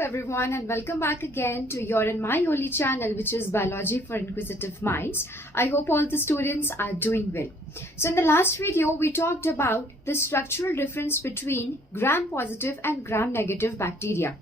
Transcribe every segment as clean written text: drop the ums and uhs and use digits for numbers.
everyone and welcome back again to your and my only channel, which is Biology for Inquisitive Minds. I hope all the students are doing well. So in the last video we talked about the structural difference between gram positive and gram negative bacteria.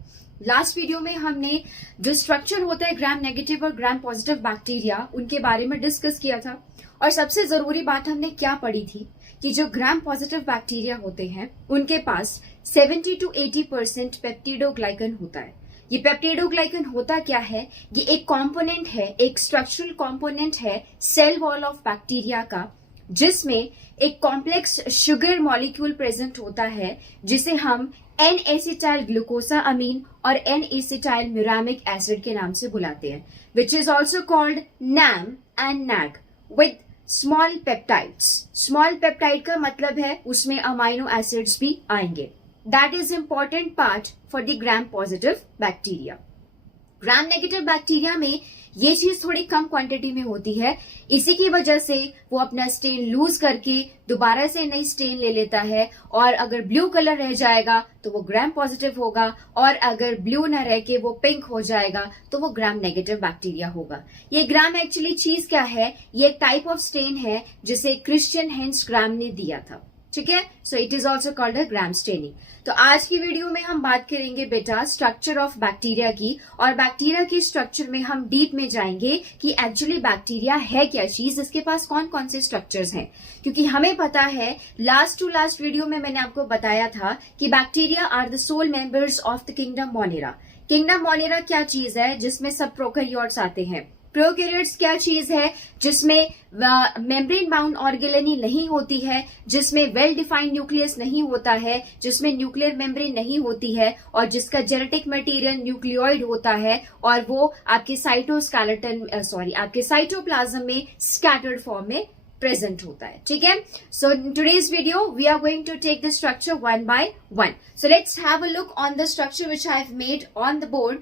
Last video में हमने जो structure होता है gram negative और ग्राम positive bacteria उनके बारे में discuss किया था। और सबसे जरूरी बात हमने क्या पढ़ी थी कि जो ग्राम पॉजिटिव बैक्टीरिया होते हैं उनके पास 70 to 80% पेप्टिडोग्लाइकन होता है। ये पेप्टिडोग्लाइकन होता क्या है? ये एक कंपोनेंट है, एक स्ट्रक्चरल कंपोनेंट है सेल वॉल ऑफ बैक्टीरिया का, जिसमें एक कॉम्प्लेक्स शुगर मॉलिक्यूल प्रेजेंट होता है जिसे हम एन एसिटाइल ग्लूकोसा अमीन और एन एसिटाइल म्यूरामिक एसिड के नाम से बुलाते हैं, which is also called NAM and NAG with small peptides. Small peptide का मतलब है उसमें अमाइनो एसिड्स भी आएंगे। That is important part for the gram positive bacteria. Gram negative bacteria में ये चीज थोड़ी कम क्वांटिटी में होती है, इसी की वजह से वो अपना स्टेन लूज करके दोबारा से नई स्टेन ले लेता है, और अगर ब्लू कलर रह जाएगा तो वो ग्राम पॉजिटिव होगा, और अगर ब्लू न रह के वो पिंक हो जाएगा तो वो ग्राम नेगेटिव बैक्टीरिया होगा। ये ग्राम एक्चुअली चीज क्या है? ये एक टाइप ऑफ स्टेन है जिसे क्रिश्चियन हेंस ग्राम ने दिया था। ठीक है, so it is also called a gram staining. तो आज की वीडियो में हम बात करेंगे बेटा स्ट्रक्चर ऑफ बैक्टीरिया की, और बैक्टीरिया की स्ट्रक्चर में हम डीप में जाएंगे कि एक्चुअली बैक्टीरिया है क्या चीज, इसके पास कौन कौन से स्ट्रक्चर्स हैं। क्योंकि हमें पता है लास्ट टू लास्ट वीडियो में मैंने आपको बताया था कि bacteria are the sole members of the kingdom Monera. Kingdom Monera क्या चीज है? जिसमें सब प्रोकैरियोट्स आते हैं। प्रोकैरियोट्स क्या चीज है? जिसमें मेम्ब्रेन बाउंड ऑर्गेनेली नहीं होती है, जिसमें वेल डिफाइंड न्यूक्लियस नहीं होता है, जिसमें न्यूक्लियर मेम्ब्रेन नहीं होती है, और जिसका जेनेटिक मटेरियल न्यूक्लियोइड होता है, और वो आपके आपके साइटोप्लाज्म में स्कैटर्ड फॉर्म में प्रेजेंट होता है। ठीक है, so in today's video we are going to take the structure one by one. So let's have a look on the structure which I have made on the board.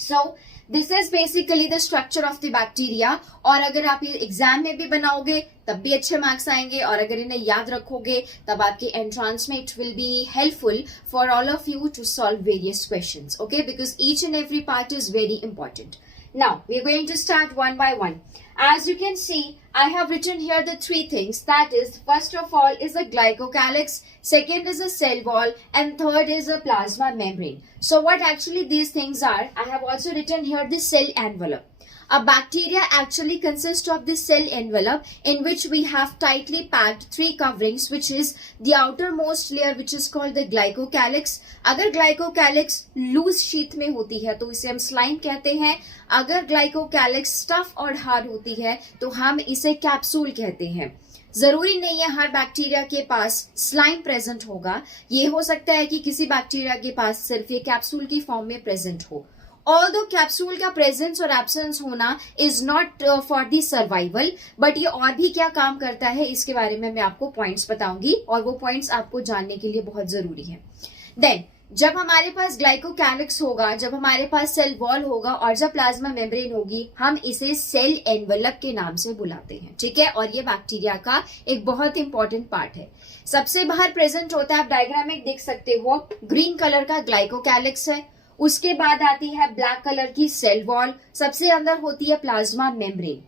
So this is basically the structure of the bacteria, और अगर आप ये exam में भी बनाओगे तब भी अच्छे मार्क्स आएंगे, और अगर इन्हें याद रखोगे तब आपके एंट्रांस में it will be helpful for all of you to solve various questions, okay, because each and every part is very important. Now, we are going to start one by one. As you can see, I have written here the three things. That is, first of all is a glycocalyx, second is a cell wall, and third is a plasma membrane. So what actually these things are, I have also written here the cell envelope. A bacteria actually consists of the cell envelope in which we have tightly packed three coverings, which is the outermost layer which is called the glycocalyx. अगर glycocalyx loose sheath में होती है तो इसे हम slime कहते हैं। अगर glycocalyx tough और hard होती है तो हम इसे कैप्सूल कहते हैं। जरूरी नहीं है हर बैक्टीरिया के पास स्लाइम प्रेजेंट होगा, ये हो सकता है कि किसी बैक्टीरिया के पास सिर्फ ये कैप्सूल की फॉर्म में प्रेजेंट हो। ऑल्दो कैप्सूल का प्रेजेंस और एब्सेंस होना is not for the survival, but ये और भी क्या काम करता है इसके बारे में मैं आपको पॉइंट्स बताऊंगी, और वो पॉइंट्स आपको जानने के लिए बहुत जरूरी है। देन जब हमारे पास ग्लाइकोकैलिक्स होगा, जब हमारे पास सेल वॉल होगा, और जब प्लाज्मा मेम्ब्रेन होगी, हम इसे सेल एनवेलप के नाम से बुलाते हैं। ठीक है, और ये बैक्टीरिया का एक बहुत इंपॉर्टेंट पार्ट है। सबसे बाहर प्रेजेंट होता है, आप डायग्राम में देख सकते हो, ग्रीन कलर का ग्लाइकोकैलिक्स है, उसके बाद आती है ब्लैक कलर की सेल वॉल, सबसे अंदर होती है plasma membrane.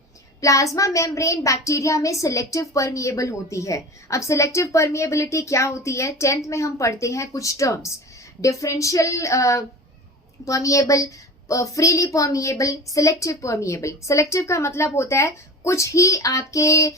Plasma membrane bacteria में सिलेक्टिव परमिएबल होती है। अब सिलेक्टिव परमिएबिलिटी क्या होती है? 10th में हम पढ़ते हैं कुछ terms, differential permeable, freely permeable, selective permeable. Selective का मतलब होता है कुछ ही आपके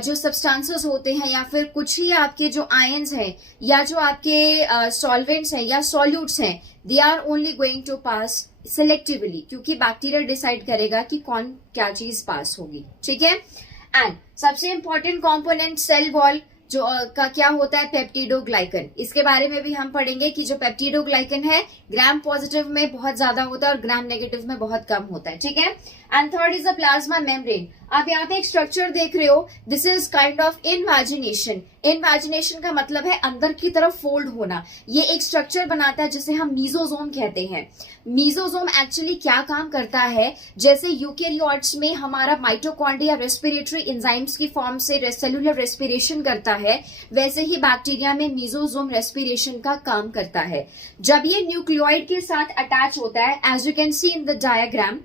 जो सब्सटेंसेस होते हैं, या फिर कुछ ही आपके जो आयंस हैं, या जो आपके सॉल्वेंट्स हैं या सॉल्यूट्स हैं, they are only going to pass selectively, क्योंकि बैक्टीरिया डिसाइड करेगा कि कौन क्या चीज पास होगी। ठीक है, एंड सबसे इंपॉर्टेंट कंपोनेंट सेल वॉल जो का क्या होता है? पेप्टिडोग्लाइकन। इसके बारे में भी हम पढ़ेंगे कि जो पेप्टिडोग्लाइकन है ग्राम पॉजिटिव में बहुत ज्यादा होता है और ग्राम नेगेटिव में बहुत कम होता है। ठीक है, and third is a plasma membrane. आप यहाँ पे एक स्ट्रक्चर देख रहे हो, दिस इज काइंड ऑफ इनवैजिनेशन। इनवैजिनेशन का मतलब है अंदर की तरफ फोल्ड होना। ये एक स्ट्रक्चर बनाता है जिसे हम मीजोजोम कहते हैं। मीजोजोम एक्चुअली क्या काम करता है, जैसे यूकेरियोट्स में हमारा माइटोकॉन्ड्रिया रेस्पिरेटरी एंजाइम्स की फॉर्म से सेलुलर रेस्पिरेशन करता है, वैसे ही बैक्टीरिया में मीजोजोम रेस्पिरेशन का काम करता है। जब ये न्यूक्लियोइड के साथ अटैच होता है, as you can see in the diagram,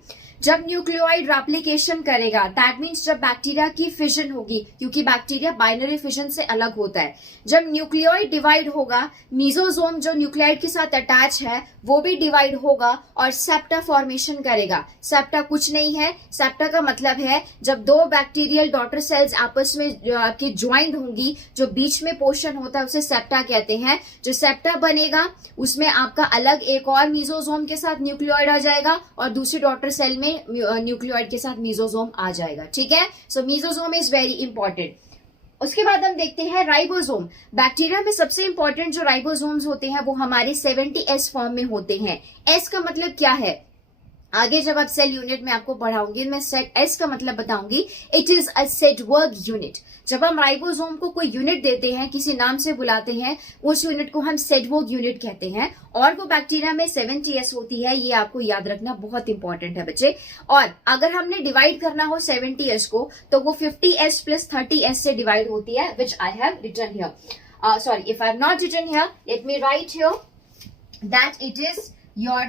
जब न्यूक्लियोइड रेप्लिकेशन करेगा, दैट मीन्स जब बैक्टीरिया की फिजन होगी, क्योंकि बैक्टीरिया बाइनरी फिजन से अलग होता है। जब न्यूक्लियोइड डिवाइड होगा, मीजोजोम जो न्यूक्लियोइड के साथ अटैच है वो भी डिवाइड होगा और सेप्टा फॉर्मेशन करेगा। सेप्टा कुछ नहीं है, सेप्टा का मतलब है जब दो बैक्टीरियल डॉटर सेल्स आपस में आपकी ज्वाइंट होंगी, जो बीच में पोर्शन होता है उसे सेप्टा कहते हैं। जो सेप्टा बनेगा उसमें आपका अलग एक और मीजोजोम के साथ न्यूक्लियोइड आ जाएगा और दूसरी डॉटर सेल में न्यूक्लियोइड के साथ मीजोजोम आ जाएगा। ठीक है, सो मीजोजोम इज वेरी इंपॉर्टेंट। उसके बाद हम देखते हैं राइबोसोम। बैक्टीरिया में सबसे इंपॉर्टेंट जो राइबोसोम्स होते हैं वो हमारे 70S फॉर्म में होते हैं। एस का मतलब क्या है, आगे जब आप सेल यूनिट में आपको पढ़ाऊंगी मैं एस का मतलब बताऊंगी। It is a Svedberg unit. जब हम राइबोसोम को कोई यूनिट देते हैं, किसी नाम से बुलाते हैं, उस यूनिट को हम सेडवर्ग यूनिट कहते हैं। और वो बैक्टीरिया में 70S होती है, ये आपको याद रखना बहुत इंपॉर्टेंट है बच्चे। और अगर हमने डिवाइड करना हो 70S को तो वो 50S प्लस 30S से डिवाइड होती है, which I have written here. Sorry, if I have not written here, let me write here that it is your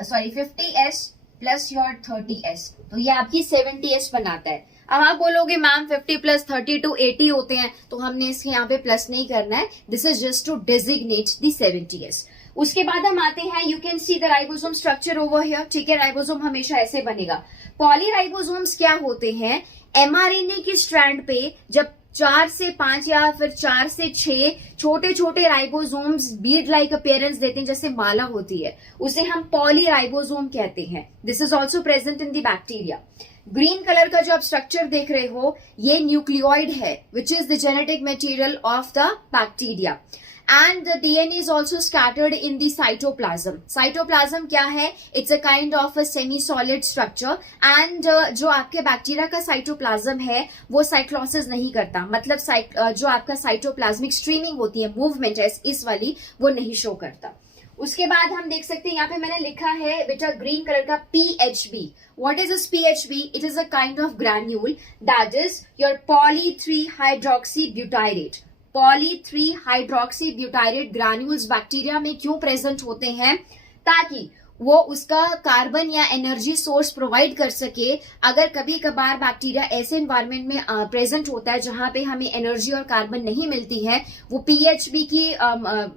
50S plus your 30S, तो ये आपकी 70S बनाता है। अब आप बोलोगे मैम 50 प्लस 30 to 80 होते हैं, तो हमने इसके यहाँ पे प्लस नहीं करना है, this is just to designate the 70S। उसके बाद हम आते हैं, you can see the ribosome structure over here. ठीक है, राइबोसोम हमेशा ऐसे बनेगा। पॉलीराइबोसोम्स क्या होते हैं, एमआरएनए की स्ट्रैंड पे जब 4 से 5 या फिर 4 से 6 छोटे छोटे राइबोसोम्स बीड लाइक अपीयरेंस देते हैं, जैसे माला होती है, उसे हम पॉलीराइबोसोम कहते हैं। This is also present in the bacteria. Green colour का जो आप स्ट्रक्चर देख रहे हो, ये न्यूक्लियोइड है, which is the genetic material of the bacteria. And the DNA is also scattered in the cytoplasm. Cytoplasm क्या है? It's a kind of a semi-solid structure. And जो आपके बैक्टीरिया का साइटोप्लाज्म है वो साइक्लोसिस नहीं करता, मतलब जो आपका साइटोप्लाज्मिक स्ट्रीमिंग होती है, मूवमेंट है इस वाली, वो नहीं शो करता। उसके बाद हम देख सकते हैं, यहाँ पे मैंने लिखा है बेटा ग्रीन कलर का PHB. What is this PHB? It is a kind of granule that is your poly-3-hydroxybutyrate. poly-3-hydroxybutyrate granules bacteria में क्यों प्रेजेंट होते हैं, ताकि वो उसका कार्बन या एनर्जी सोर्स प्रोवाइड कर सके। अगर कभी कभार बैक्टीरिया ऐसे एनवायरनमेंट में प्रेजेंट होता है जहां पे हमें एनर्जी और कार्बन नहीं मिलती है, वो PHB की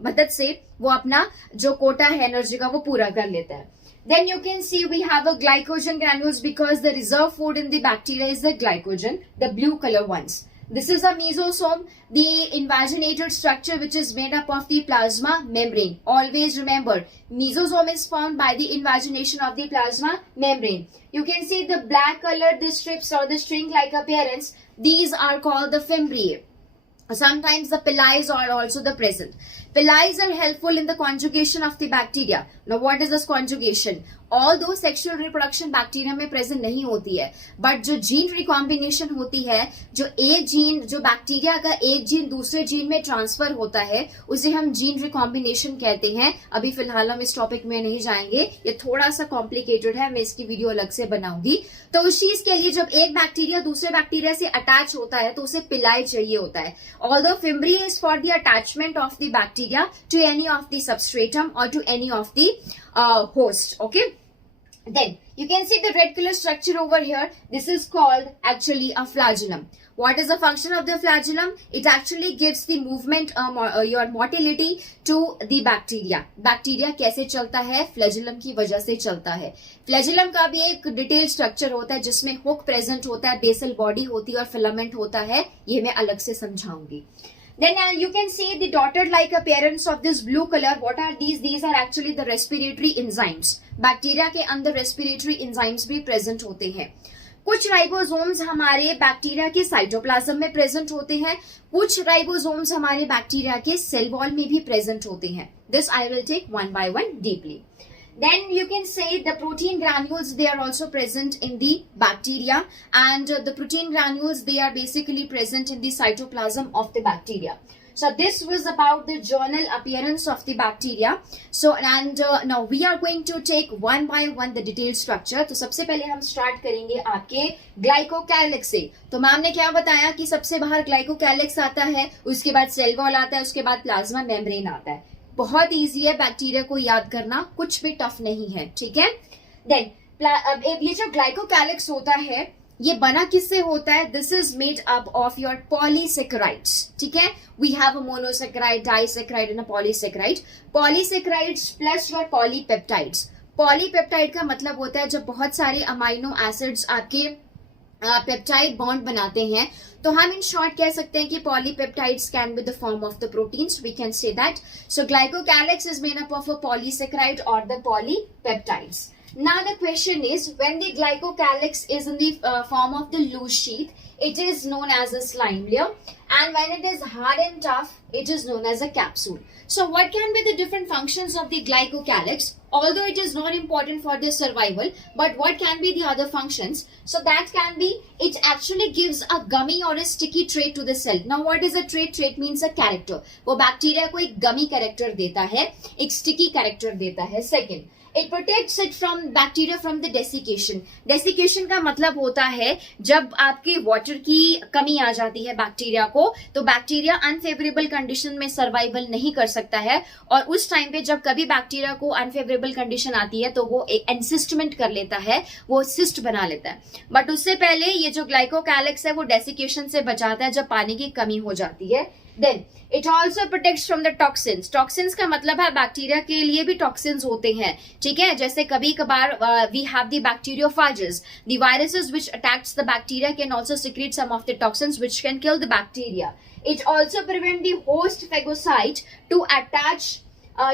मदद से वो अपना जो कोटा है एनर्जी का वो पूरा कर लेता है। Then you can see we have a glycogen granules because the reserve food in the bacteria is the glycogen, the blue color ones. This is a mesosome, the invaginated structure which is made up of the plasma membrane. Always remember, mesosome is formed by the invagination of the plasma membrane. You can see the black colored the strips or the string-like appearance. These are called the fimbriae. Sometimes the pillars are also the present. Pillars are helpful in the conjugation of the bacteria. Now what is this conjugation? Although sexual reproduction bacteria में present नहीं होती है, but जो gene recombination होती है, जो एक gene, जो बैक्टीरिया का एक जीन दूसरे जीन में ट्रांसफर होता है, उसे हम जीन रिकॉम्बिनेशन कहते हैं। अभी फिलहाल हम इस टॉपिक में नहीं जाएंगे, ये थोड़ा सा कॉम्प्लिकेटेड है, मैं इसकी वीडियो अलग से बनाऊंगी। तो उस चीज के लिए जब एक बैक्टीरिया दूसरे बैक्टीरिया से अटैच होता है तो उसे पिलाई चाहिए होता है। Although fimbriae is for the attachment of the bacteria to any of the substratum or to any of the host. Okay. Then you can see the red color structure over here. This is called actually a flagellum. What is the function of the flagellum? It actually gives the movement, your motility to the bacteria. Bacteria कैसे चलता है? Flagellum की वजह से चलता है। Flagellum का भी एक डिटेल स्ट्रक्चर होता है जिसमें हुक प्रेजेंट होता है, बेसल बॉडी होती है और फिलामेंट होता है, ये मैं अलग से समझाऊंगी। Then you can see the dotted-like appearance of this blue color. What are these? These are actually the respiratory enzymes. Bacteria के अंदर respiratory enzymes भी present होते हैं। कुछ राइबोसोम्स हमारे बैक्टीरिया के साइटोप्लाज्म में प्रेजेंट होते हैं, कुछ राइबोसोम्स हमारे बैक्टीरिया के सेल वॉल में भी प्रेजेंट होते हैं। This I will take one by one deeply. Then you can say the protein granules, they are also present in the bacteria, and the protein granules, they are basically present in the cytoplasm of the bacteria. So this was about the journal appearance of the bacteria. So and now we are going to take one by one the detailed structure. तो सबसे पहले हम start करेंगे आपके glycocalyx से. तो ma'am ने क्या बताया कि सबसे बाहर ग्लाइकोकैलिक्स आता है, उसके बाद सेल वॉल आता है, उसके बाद प्लाज्मा मेम्ब्रेन आता है. बहुत इजी है बैक्टीरिया को याद करना, कुछ भी टफ नहीं है, ठीक है. देन अब ये जो ग्लाइकोकैलिक्स होता है, ये बना किससे होता है? This is made up of your polysaccharides, ठीक है. We have a monosaccharide, disaccharide and a polysaccharide. Polysaccharides plus your polypeptides. Polypeptide का मतलब होता है जब बहुत सारे अमाइनो एसिड्स आपके पेप्टाइड बॉन्ड बनाते हैं, तो हम इन शॉर्ट कह सकते हैं कि polypeptides can be the form of the proteins. We can say that. So glycocalyx is made up of a polysaccharide और the polypeptides. Now the question is, when the glycocalyx is in the form of the loose sheath, it is known as a slime layer, and when it is hard and tough, it is known as a capsule. So what can be the different functions of the glycocalyx? Although it is not important for their survival, but what can be the other functions? So that can be, it actually gives a gummy or a sticky trait to the cell. Now what is a trait? Trait means a character. वो bacteria को एक gummy character देता है, एक sticky character देता है. Second, it protects it from bacteria from the desiccation. Desiccation का मतलब होता है जब आपके वाटर की कमी आ जाती है बैक्टीरिया को, तो बैक्टीरिया अनफेवरेबल कंडीशन में सर्वाइवल नहीं कर सकता है, और उस टाइम पे जब कभी बैक्टीरिया को अनफेवरेबल कंडीशन आती है तो वो एक एनसिस्टमेंट कर लेता है, वो सिस्ट बना लेता है. बट उससे पहले ये जो ग्लाइकोकैलिक्स है वो डेसिकेशन से बचाता है जब पानी की कमी हो जाती है. Then it also protects from the toxins. Toxins का मतलब है बैक्टीरिया के लिए भी टॉक्सिन्स होते हैं, ठीक है. जैसे कभी कभार we have the bacteriophages. The viruses which attacks the bacteria can also secrete some of the toxins which can kill the bacteria. It also prevent the host phagocyte to attach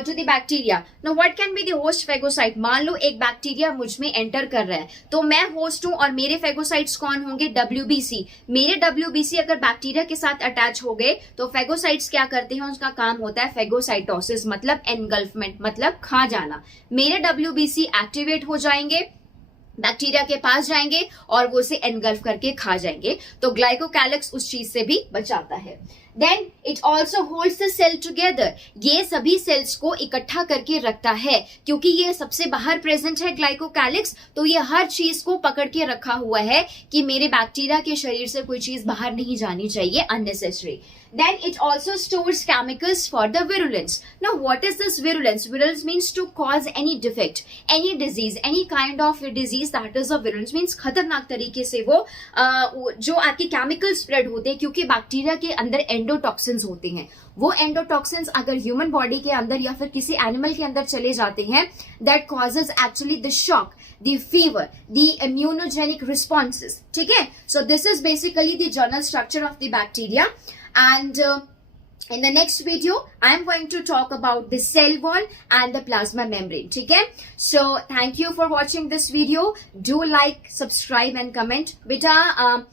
to the bacteria. Now what can be the host phagocyte? मान लो एक bacteria मुझ में enter कर रहा है, तो मैं host हूं और मेरे फेगोसाइट्स कौन होंगे? WBC. मेरे WBC अगर बैक्टीरिया के साथ अटैच हो गए तो फेगोसाइट्स क्या करते हैं? उसका काम होता है फेगोसाइटोसिस, मतलब एनगल्फमेंट, मतलब खा जाना. मेरे WBC एक्टिवेट हो जाएंगे, बैक्टीरिया के पास जाएंगे और वो उसे एनगल्फ करके खा जाएंगे. तो ग्लाइकोकैलिक्स उस चीज से भी बचाता है. Then it also holds the cell together. ये सभी सेल्स को इकट्ठा करके रखता है, क्योंकि ये सबसे बाहर प्रेजेंट है ग्लाइकोकैलिक्स, तो ये हर चीज को पकड़ के रखा हुआ है कि मेरे बैक्टीरिया के शरीर से कोई चीज बाहर नहीं जानी चाहिए unnecessary. Then it also stores chemicals for the virulence. Now what is this virulence? Virulence means to cause any defect, any disease, any kind of disease, that is a virulence. Means खतरनाक तरीके से वो जो आपके chemical spread होते हैं, क्योंकि bacteria के अंदर एंडोटॉक्सिन्स होते हैं. वो एंडोटॉक्सिन्स अगर ह्यूमन बॉडी के अंदर या फिर किसी एनिमल के अंदर चले जाते हैं, that causes actually the shock, the fever, the immunogenic responses, ठीक है. So this is basically the general structure of the bacteria, and in the next video I am going to talk about the cell wall and the plasma membrane, ठीक है. So thank you for watching this video. Do like, subscribe and comment. बेटा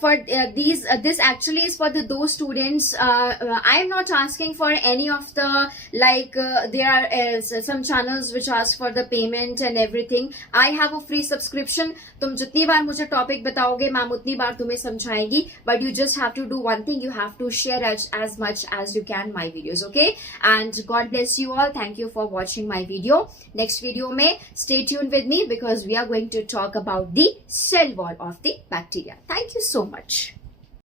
for this actually is for those students. I am not asking for any of the there are some channels which ask for the payment and everything. I have a free subscription. तुम जितनी बार मुझे topic बताओगे ma'am उतनी बार तुम्हें समझाएगी, but you just have to do one thing. You have to share as much as you can my videos, okay? And God bless you all. Thank you for watching my video. Next video में stay tuned with me because we are going to talk about the cell wall of the bacteria. Thank you so much.